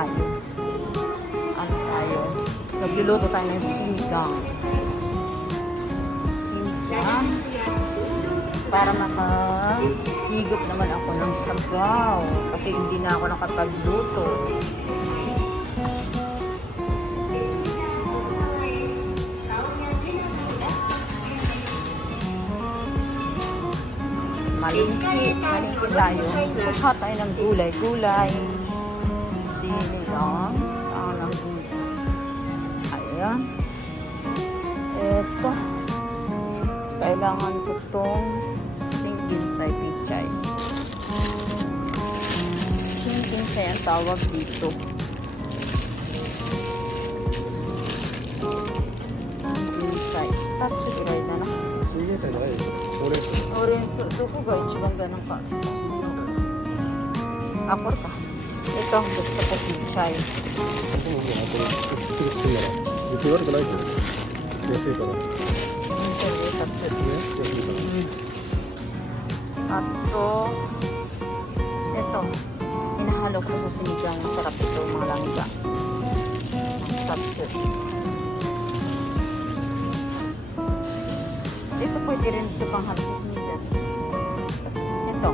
tayo. Ano tayo? Nagluluto tayo ng sinigang. Sinigang. Para makahigop naman ako ng sabaw. Kasi hindi na ako nakapagluto. Malingki tayo. Kuha tayo ng gulay. Sinigang. Saan ang gulay? Ayan. Eto. Kailangan ko itong singkinsay pichay. Singkinsay ang tawag dito. Singkinsay. Tatsugiray na na. 新鮮菜じゃないでしょ。ほうれん草。ほうれん草、どこが一番ganunか。あ、これか。Ito, gusto ko pichay. 僕ももうあとすぐ作るなら、別に悪くないけど、安いから。安いから。At to, ito, hinahalo ko sa sinigang. Masarap ito, mga langga. Ang tatsu. Ito pwede rin ito pang halo sa sinigang. Ito.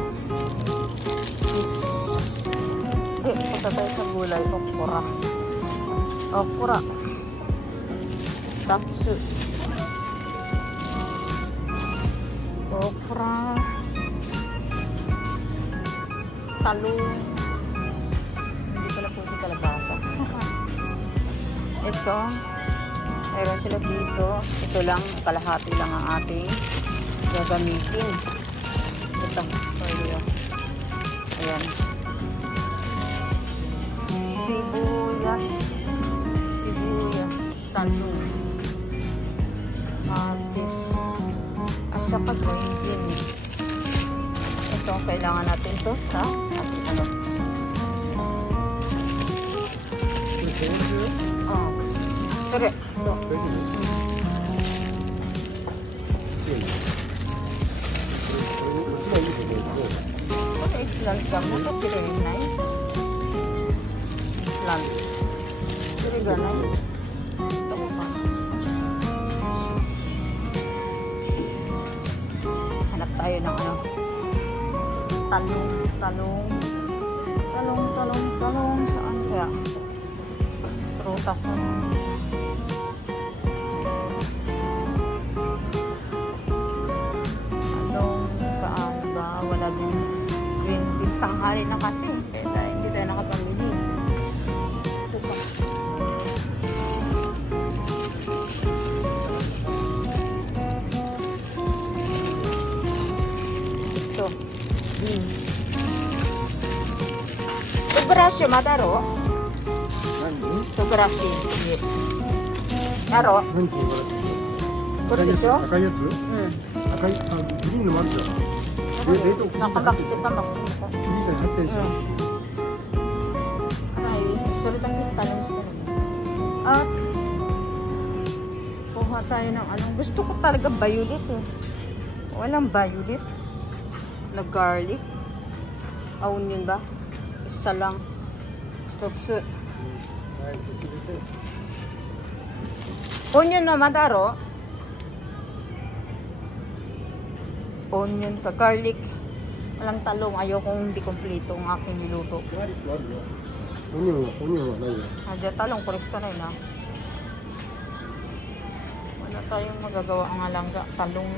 Punta tayo sa gulay. Okra. Okra. Tatsu. Okra. Talong. Hindi pala po ito kalabasa. Ito. Meron sila dito. Ito lang. Kalahati lang ang ating gagamitin. Ito. Sorry. Ayan. Sibuyas. Talong. Matis. At saka green beans. Ito, kailangan natin to sa ating ano. Oh. Tere. Ito. Okay, island ka mo. Ito, pirinay. Island. Pirinay. Ito ko pa. Hanap tayo ng ano. Talong. Saan kaya? Prutas. Talong, saan ba? Wala din green beans. Tanghali na kasi. Kaya hindi tayo nakapamili. Ito pa. Ito. Beans. Togarashi madaro? Nani? Togarashi. Naro? Naniこれ？ これでしょ? 赤いやつ？赤い、あ、グリーンのもあるじゃん。冷凍庫。 Nakabaksit ka mas. フリーザーに入ってるでしょ。 Ay, sulit ang talong sa kanila. At kuha tayo ng anong gusto ko talaga violet eh. Walang violet na garlic. Onion ba? Isa lang. Stoksu. Onion na madaro. Onion ka, garlic. Walang talong. Ayokong hindi kompleto ang aking niluto. オニオンはないよ。 Diyan talong, puris ka na yun ha. Wala tayong magagawa ang alangga. Talong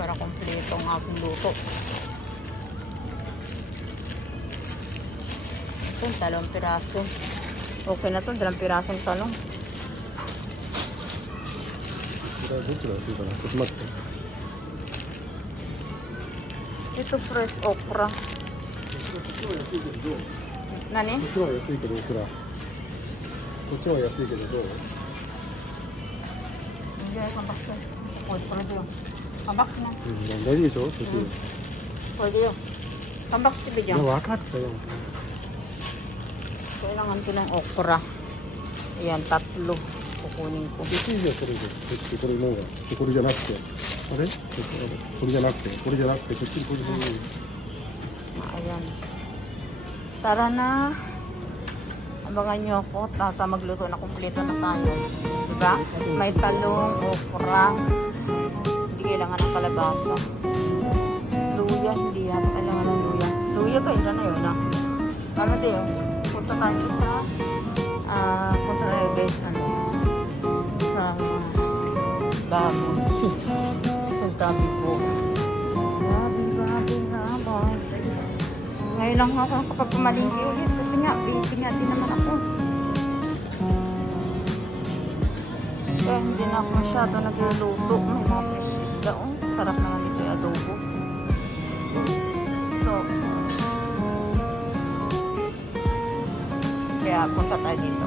para kompleto ang aking luto. Ito yung talong piraso. Okay na ito, dalang pirasong talong. どっちが安いかな。ちょっと待って。 Ito fresh okra. こっちは安いけどどう？ Nani? こっちは安いけどオクラ。こっちは安いけどどう？ Hindi ay pambaks ko. Pwede yun. Pambaks na. 大丈夫でしょ？そっち。Pwede yun. Pambaks tiba いや dyan. 分かったよ。 Kailangan ko ng okra. Ayan, tatlo. Kukunin ko. 安いじゃんそれで。こっちこれの方が。これじゃなくて。あれ？これじゃなくて。これじゃなくて。こっちにこれでいい。 Ayan. Tara na. Abangan nyo ako. Tata magluto na kumpleto na tayo. Diba? May talong, okra. Hindi kailangan ng kalabasa. Luya, hindi yata kailangan ng luya. Luya kailan na yun na. Ano din, punta tayo sa punta tayo guys, sa baboy. Sa gabi po. Gabi. Ngayon lang ako nakapagpamalingki ulit kasi nga, busy nga din naman ako. Kaya hindi na ako masyado nagluluto. May mga isda, oh. Sarap naman ito yung adobo. So, kaya punta tayo dito.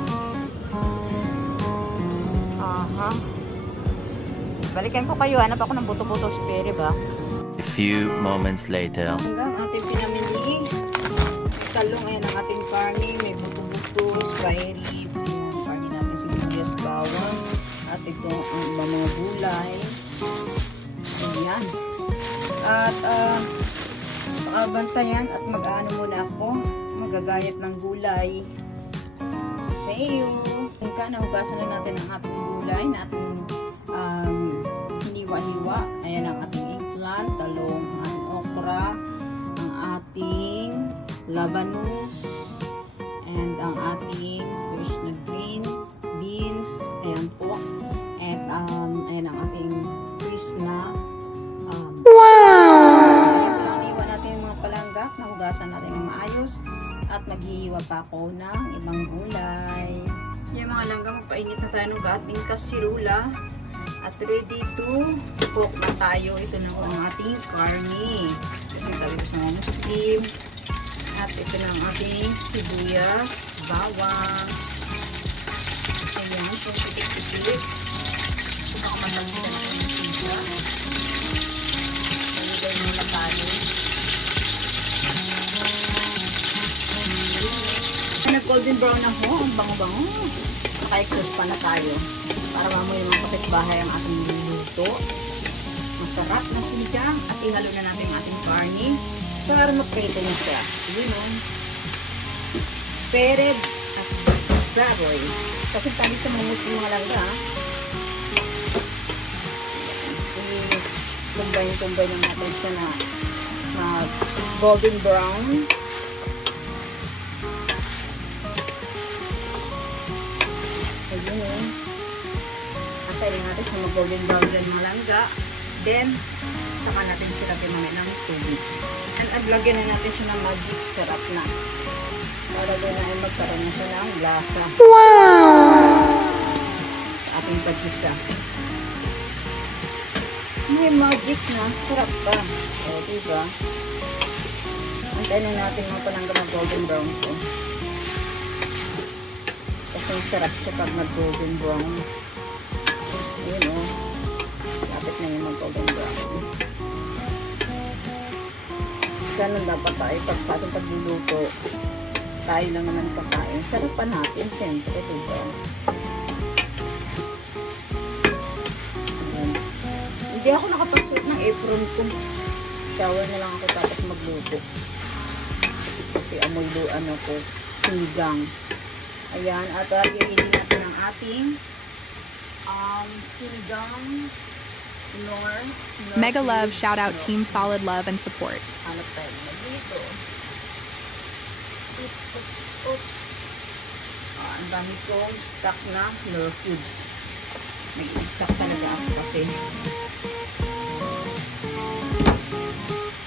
Aha. Balikan ko kayo. Hanap ako ng buto-buto spare ba? A few moments later. Hanggang ating pinamili. Talong, ayan ang ating karne. May buto-buto, spire rib. Yung karne natin sibuyas, bawang. At ito ang mga gulay. Ayan. At pakabantayan at mag-ano muna ako. Magagayat ng gulay. Sayo. Kung nahugasan na natin ang ating gulay na ating hiniwa-hiwa. Ayan ang ating eggplant, talong, ang okra, ang ating labanus, and ang ating fresh na green beans. Ayan po. At ayan ang ating fresh na wow! Iwan natin yung mga palangga. Nahugasan natin ng maayos. At naghihiwa pa ako ng ibang gulay. Yung mga langga, magpainit na tayo ng ating kasirula. At ready to cook na tayo. Ito na ang ating karne. Kasi tabi ko sa mga Muslim. At ito na ang ating sibuyas, bawang. Ayan, so pitik-pitik. Baka manlangitan ako ng pizza. Nalagay muna tayo. Nag-golden brown na ho. Ang bango-bango. Naka-exhaust pa na tayo. Para mamoy ng mga kapitbahay ang ating luto. Masarap na sinigang. At ihalo na natin ang ating karne. Para magprito niya siya. Yun o. Pered at baboy. Kasi tabi sa mga langga. Kumbay na natin siya na golden brown. Ayun o. Antayin natin sa mga golden brown dyan mga langga. Then, saka natin sila pinamay ng tubig. And lagyan na natin siya ng magic syrup na. Para doon na ay magkaroon na siya ng lasa. Wow! Sa ating pagkisa. May magic na. Sarap pa. O, diba? Antayin na natin mga palangga ng golden brown ko. Kasi sarap siya pag mag-golden brown. Ayun o. Lapit na yung mag-golden brown. Ganun dapat tayo pag sa ating pagluluto. Tayo lang naman kakain. Sarap pa natin, siyempre, diba? Ayan. Hindi ako nakapag-suit ng apron ko. Shower na lang ako tapos magluto. Kasi amoy luan ako. Sinigang. Ayan. At i-ready natin ang ating sinigang. Mega love, shout out Team Solid Love and Support. Hanap tayo na dito. Oops. Ang dami kong stock na Knorr cubes. May stock talaga ako kasi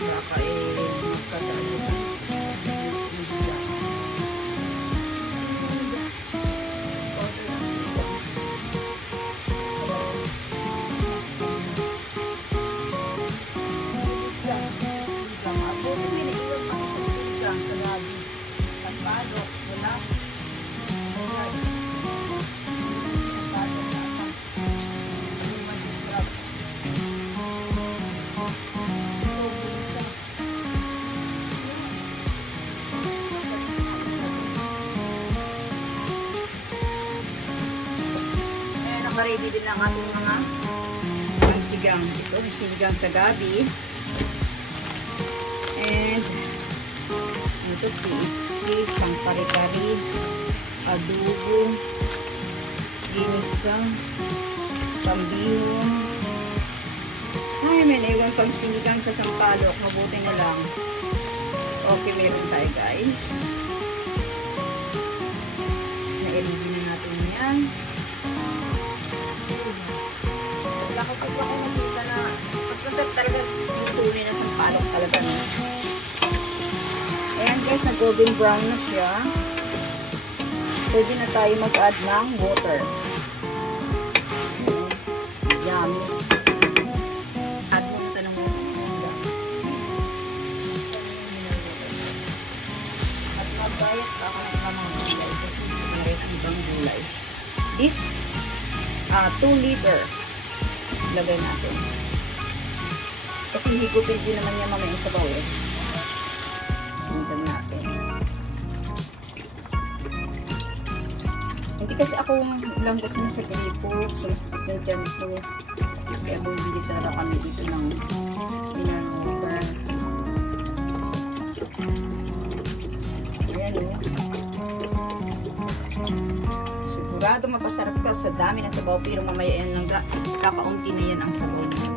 baka magkadaan na. Ready din ang ating mga sinigang. Ito, sinigang sa gabi. And ito, PHC, pang kari-kari, adobo, ginisa, pambihon. Ay, may naiwan pang sinigang sa sampalok. Mabuti na lang. Okay, meron tayo guys. Na-ready na natin yan. Kapag ako nakita na mas masarap talaga yung tunay na sampalok talaga. No? Ayan guys, na golden brown na siya. Pwede na tayo mag-add ng water. Yummy. Add mo ito ng water. At mag-diet pa ako ng mga gulay kasi meron ibang gulay. This 2 liter ilagay natin. Kasi higupin din naman niya mamaya sa bawl. Sinigam natin. Hindi kasi ako lang kasi nasa gripo. Sumasakit ng tiyan ko. Kaya bumibili talaga kami dito ng mineral water. Ayan o. Sigurado mapasarap ka sa dami ng sabaw. Pero mamaya yan lang kakaunti na yan ang sabaw niya.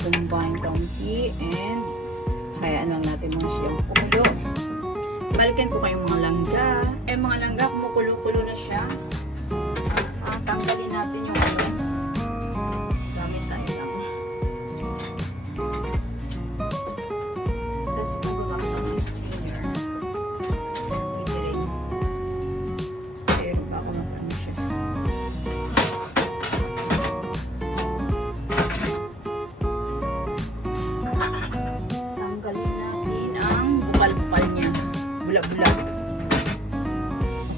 Combine kaunti and hayaan lang natin mga siyang kumulo. Balikan ko kayong mga langga. Mga langga, kumukulo-kulo na siya. Tanggalin natin yung ano. Gamit tayo lang. Tapos gagawin ko ng strainer. Pwede rin. Pero pa ako matang siya. Bula-bula.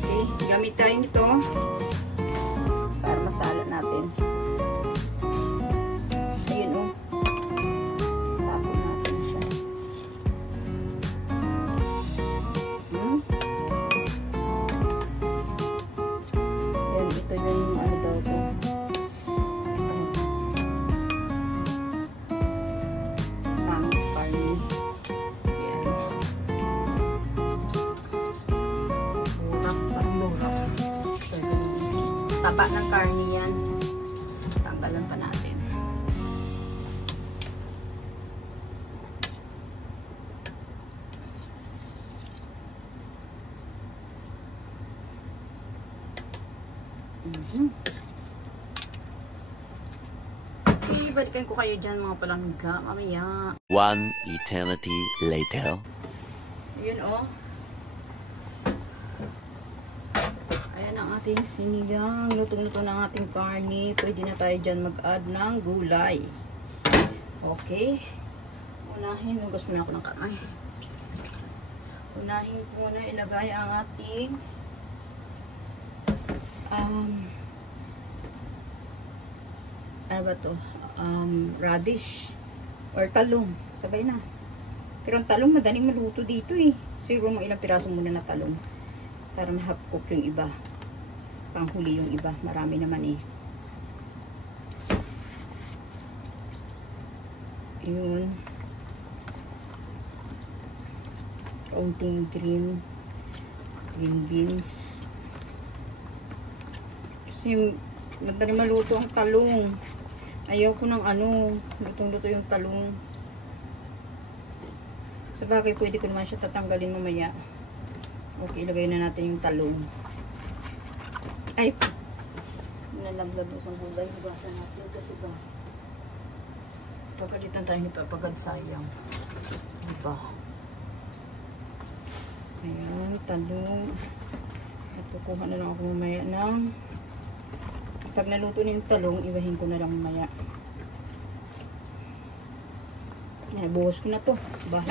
Okay, gamit tayo ito para masala natin. Ayun o. Tapon natin siya. Yan, ito yung ano daw ito. Pangit parni. Taba ng karne yan. Tanggalan pa natin. Ibalikan ko kayo dyan mga palangga mamaya. 1 eternity later. Yun o. Ang ating sinigang, lutong-luto ng ating karne. Pwede na tayo dyan mag-add ng gulay. Okay. Unahin, hugas muna ako ng kamay. Unahin ko muna ilagay ang ating ano ba to? Radish or talong. Sabay na. Pero ang talong madaling maluto dito eh. Siguro mga ilang piraso muna na talong para ma-half cook yung iba. Panghuli yung iba. Marami naman eh. Yun. Kaunting green beans. Kasi madaling maluto ang talong. Ayaw ko ng ano, lutong-luto yung talong. Sa bagay, pwede ko naman siya tatanggalin mamaya. Okay, ilagay na natin yung talong. Ay, nalaglag mo sa gulay. Hugasan natin kasi ba pagkalitan tayo nito pagkad sayang. Diba? Ayan, talong. At kukuha na lang ako mamaya ng pag naluto na yung talong, ibahin ko na lang mamaya. Buhos ko na to. Bahay.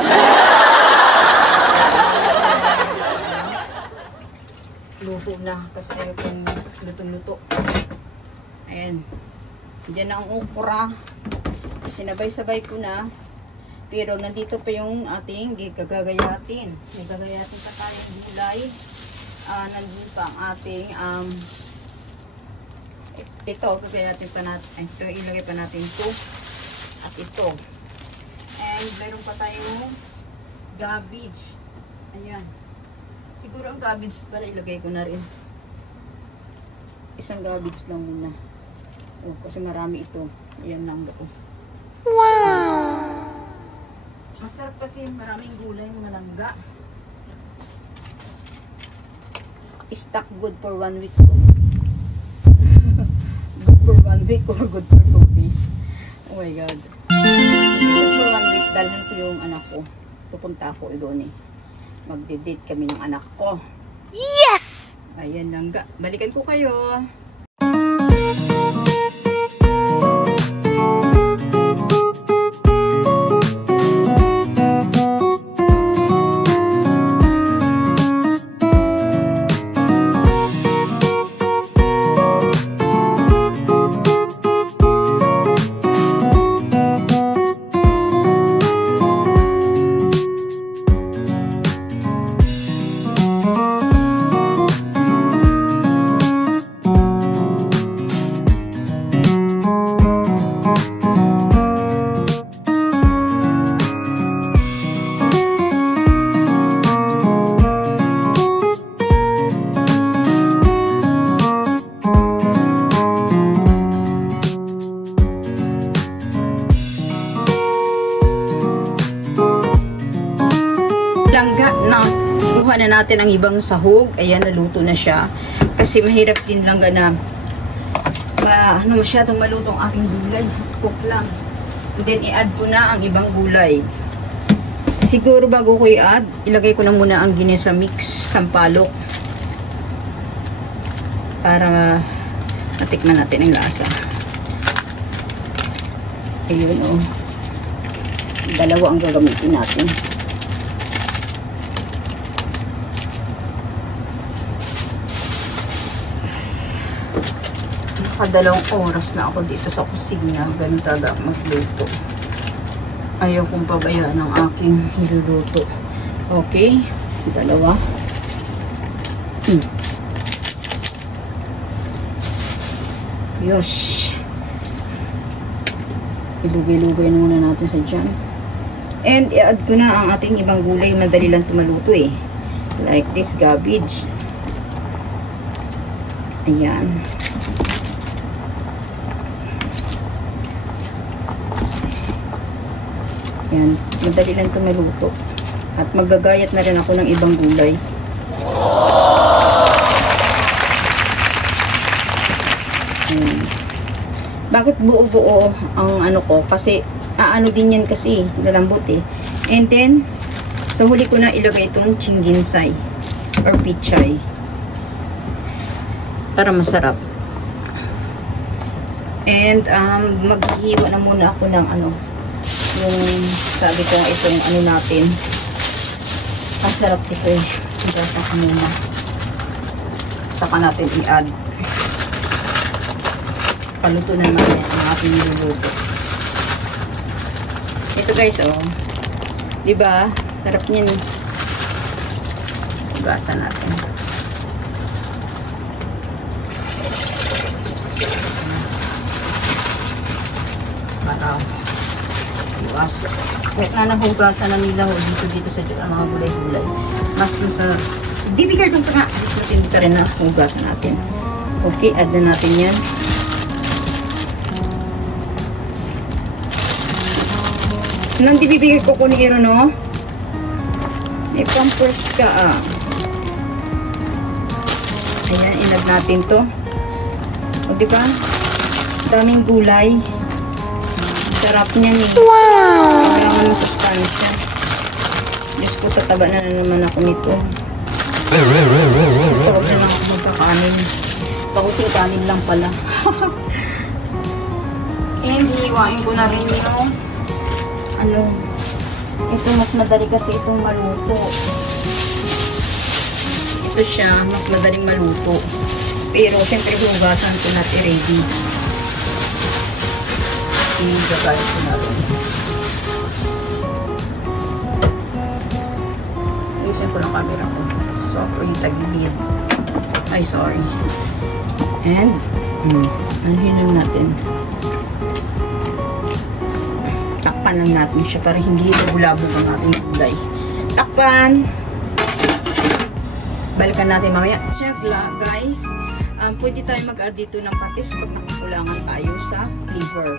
Luto na kasi ayaw kong luto-luto. Ayan. Diyan na ang okra. Sinabay-sabay ko na. Pero nandito pa yung ating gagagayatin. May gagayatin pa tayong gulay. Nandito pa ang ating ito, ilagay pa natin ito. At ito. And meron pa tayong cabbage. Ayan. Siguro ang cabbage para ilagay ko na rin. Isang cabbage lang muna. Oh, kasi marami ito. Ayan lang ko. Wow! Masarap kasi maraming gulay, mga langga. Stock good for 1 week. Good for 1 week or good for 2 days. Oh my God. Good for 1 week, dalhan ko yung anak ko. Pupunta ako doon eh. Magde-date kami ng anak ko. Yes! Ayan langga. Balikan ko kayo. Langga na kuha na natin ang ibang sahog. Ayan, naluto na siya. Kasi mahirap din langga na masyadong malutong aking gulay. Cook lang. And then i-add ko na ang ibang gulay. Siguro bago ko i-add, ilagay ko na muna ang ginisa mix sampalok. Para matikman natin ang lasa. Ayun o. Dalawa ang gagamitin natin. Nakadalawang oras na ako dito sa kusina. Ganun talaga magluto. Ayaw kong pabayaan ang aking niluluto. Okay. Dalawa. Yosh. Ilugay-lugay na muna natin sa dyan. And i-add ko na ang ating ibang gulay. Madali lang tumaluto eh. Like this cabbage. Ayan. Yan, madali lang ito maluto. At magagayat na rin ako ng ibang gulay. Bakit buo-buo ang ano ko? Kasi, aano din yan kasi, lalambot eh. And then, sa huli ko na ilagay itong chinginsay or pichay. Para masarap. And, maghihiwa na muna ako ng ano, yung sabi ko itong ano natin. Ang sarap ito eh. Gasa ko muna. Saka natin i-add. Paluto na naman ang ating niluluto. Ito guys oh. Diba? Sarap niyan. Gasa natin. Para iwas. Kahit na nahugasan na nila dito sa mga gulay-gulay. Mas bibigay doon pa nga. Mas matindi ka rin na hugasan natin. Okay, add na natin yan. Nang di bibigay ko kuniro, no? May pampers ka, ah. Ayan, inad natin to. O, diba? Daming gulay. Sarap niyan eh. Wow! Kailangan ng sustansya. Diyos ko, tataba na naman ako nito. Gusto ko na lang ako magkakanin. Pakuting kanin lang pala. And hiwain ko na rin yung ano, ito mas madali kasi itong maluto. Ito siya, mas madaling maluto. Pero, syempre, hugasan ko natin ready. Gagalit ko na rin. Ayusin ko lang camera ko. So, yung tagilid. Ay, sorry. And, anhin lang natin. takpan lang natin siya para hindi bulabog ang ating gulay. Takpan! Balikan natin mamaya. Check lang, guys. Pwede tayo mag-add dito ng patis pag nakakulangan tayo sa liver.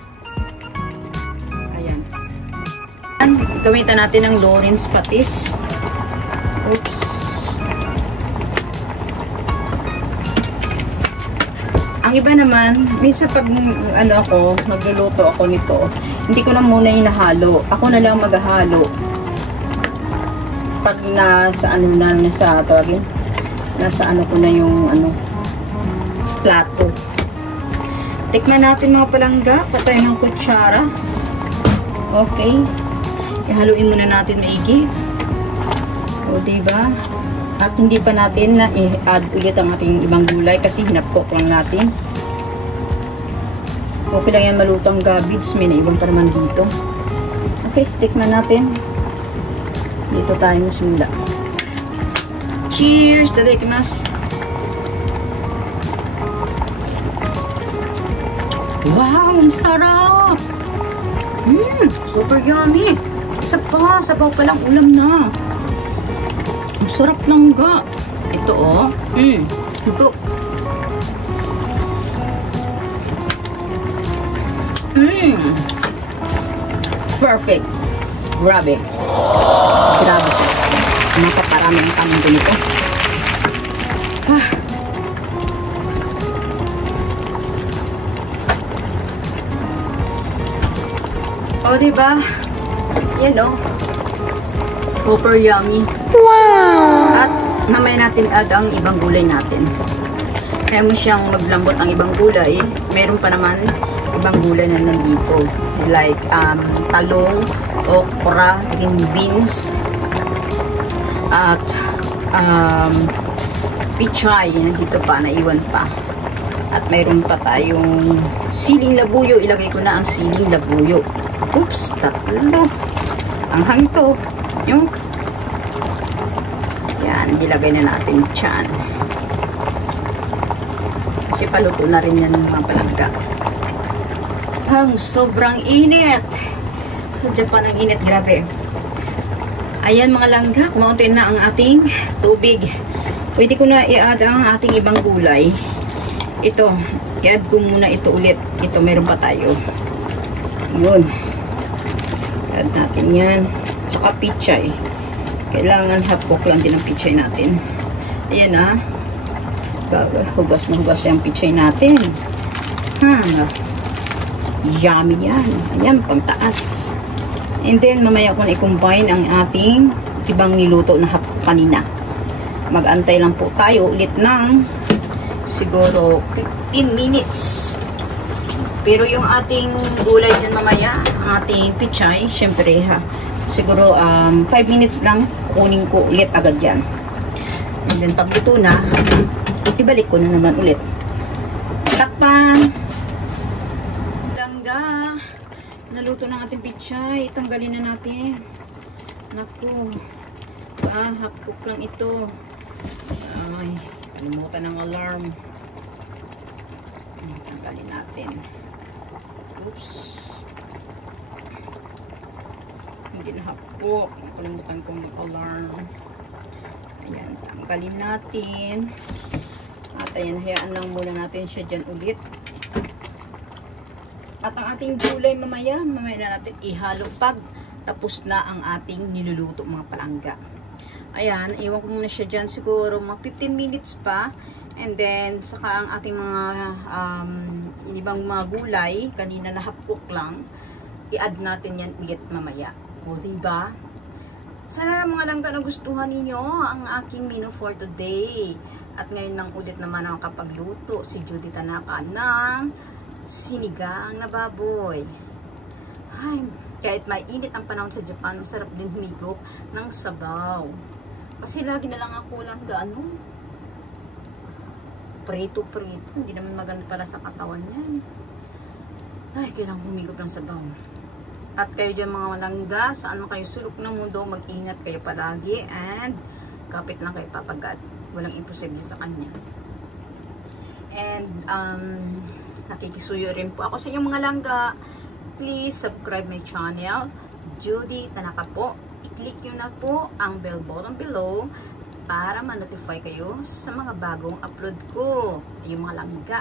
Ayan. Gamitan natin ng Lawrence patis. Oops. Ang iba naman, minsan pag nagluluto ako nito, hindi ko na muna inahalo. Ako na lang maghahalo. Pag nasa ko na yung plato. Tikman natin mga palangga. Patay ng kutsara. Okay. Ihaluin muna natin maigi. O, diba? At hindi pa natin na i-add ulit ang ating ibang gulay kasi hinapkok lang natin. Okay lang yan malutong cabbage. May naibang pa naman dito. Okay, tikman natin. Dito tayo masimula. Cheers! Tadaikimasu! Wow! Ang sarap! Super yummy! Isa pa! Sabaw pa lang ulam na. Ang sarap lang ga. Ito oh. Ito. Perfect. Grabe. Grabe. Napaparami ang tamang ganito. Oh, diba? Yan oh. Super yummy. Wow! At mamaya natin add ang ibang gulay natin. Kaya mo siyang maglambot ang ibang gulay. Meron pa naman ibang gulay na nandito. Like talong, okra, green beans, at pichay. Nandito pa, naiwan pa. At mayroon pa tayong siling labuyo. Ilagay ko na ang siling labuyo. Oops, tatlo. Ang hangto. Yung yan, dilagay na natin dyan. Kasi paluto na rin yan mga palangga. Ang sobrang init. Sa Japan ang init, grabe. Ayan mga langga, kumaunti na ang ating tubig. Pwede ko na i-add ang ating ibang gulay. Ito, i-add ko muna ito ulit. Ito, meron pa tayo. Yun. Add natin yan. Tsaka pichay. Kailangan hapok lang din ang pichay natin. Ayan ah. Hugas na hugas yung pichay natin. Yummy yan. Ayan, pangtaas. And then, mamaya ko na i-combine ang ating ibang niluto na hapok kanina. Mag-antay lang po tayo ulit ng siguro 15 minutes. Pero yung ating gulay dyan mamaya, ang ating pichay, syempre ha, siguro 5 minutes lang, kunin ko ulit agad dyan. And then pag luto na, ibalik ko na naman ulit. Takpan! Langga! Naluto ng ating pichay, tanggalin na natin. Naku, hapkok lang ito. Ay, kalimutan ng alarm. Tanggalin natin. Oops. Hindi na hapkok. Nakalimutan kong mag-alarm. Ayan, tanggalin natin. At ayan, hayaan lang muna natin siya dyan ulit. At ang ating gulay mamaya na natin ihalo pag tapos na ang ating niluluto mga palangga. Ayan, iwan ko muna siya dyan siguro mga 15 minutes pa. And then, saka ang ating mga ibang mga gulay, kanina nahapkok lang, i-add natin yan ulit mamaya. O, diba? Sana mga langga nagustuhan ninyo ang aking menu for today. At ngayon lang ulit naman ang kapagluto si Judy Tanaka ng sinigang na baboy. Ay, kahit mainit ang panahon sa Japan, masarap din humigop ng sabaw. Kasi lagi na lang ako langga, prito-prito. Hindi naman maganda para sa katawan yan. Ay, kailangan humigop ng sabaw. At kayo dyan mga langga, saan man kayo sulok ng mundo, mag-ingat kayo palagi and kapit lang kayo papagat. Walang imposible sa kanya. And, nakikisuyo rin po ako sa inyong mga langga. please subscribe my channel, Judy Tanaka po. I-click nyo na po ang bell button below para ma-notify kayo sa mga bagong upload ko. Yung mga langga.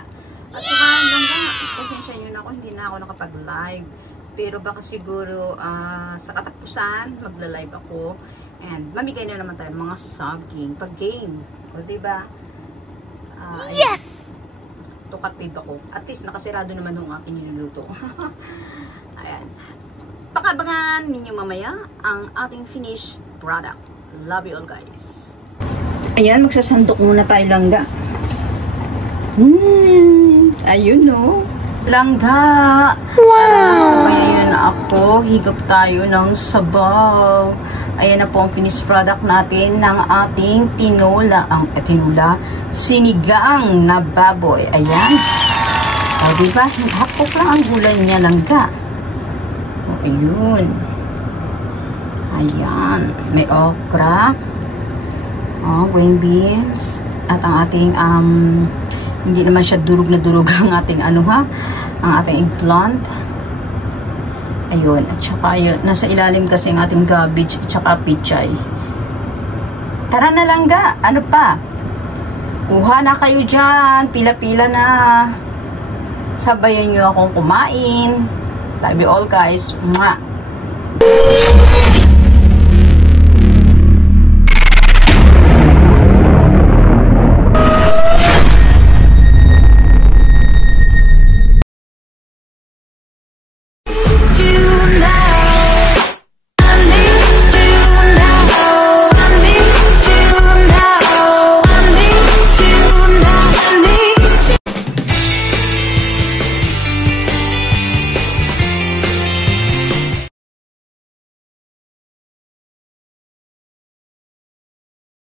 At saka langga, pasensya nyo na ako, hindi na ako nakapag-live. Pero baka siguro sa katapusan, magla-live ako. And mamigay na naman tayo mga saging pag-game. O diba? Yes! Tukatid ako. At least nakasirado naman yung aking niluluto. Ayan. Pakabangan ninyo mamaya ang ating finished product. Love you all guys. Ayan, magsasandok muna tayo langga. Ayun no. Langga. Wow! Sabayan na ako. Higop tayo ng sabaw. Ayan na po ang finished product natin ng ating tinola. Sinigang na baboy. Ayan. O, diba? Hapok lang ang gulay niya, langga. O, ayun. Ayan. May okra. O, green beans. At ang ating, hindi naman siya durog na durog ang ating, ang ating eggplant. Ayun. At saka, yun, nasa ilalim kasi ang ating cabbage at saka pichay. Tara na, langga. Ano pa? Kuha na kayo dyan. Pila-pila na. Sabayan nyo akong kumain. Love you all guys. Mwah!